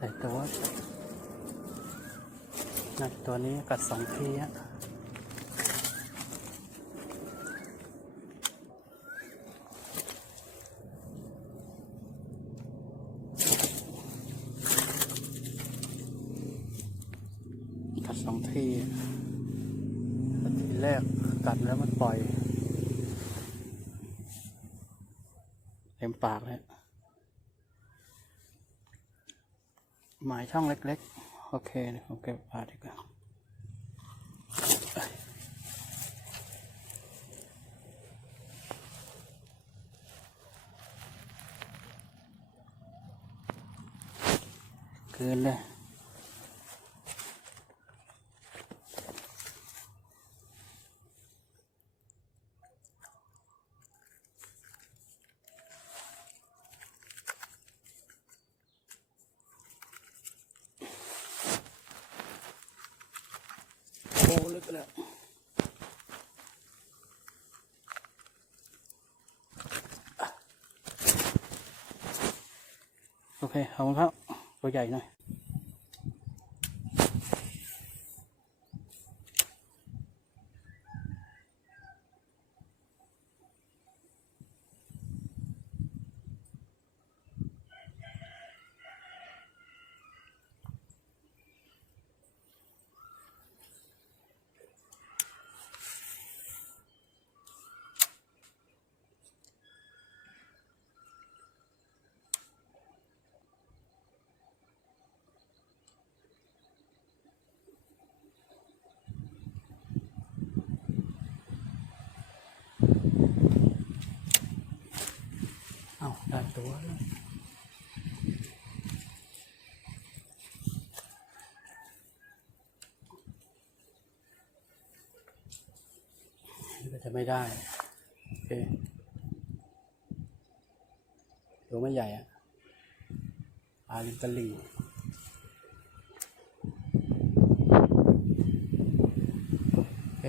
ใส่ตัวนะตัวนี้กัด2 ทีอะกัด2 ทีทีแรกกัดแล้วมันปล่อยเต็มปากเลยหมายช่องเล็กๆโอเคโอเคปาดดีกว่าคืนเลยโอ้ลึกแล้วโอเคเอาครับตัวใหญ่หน่อยเอาได้ตัวแล้วก็จะไม่ได้โอเคตัวไม่ใหญ่อะปลาลิมตลิ่งโอเค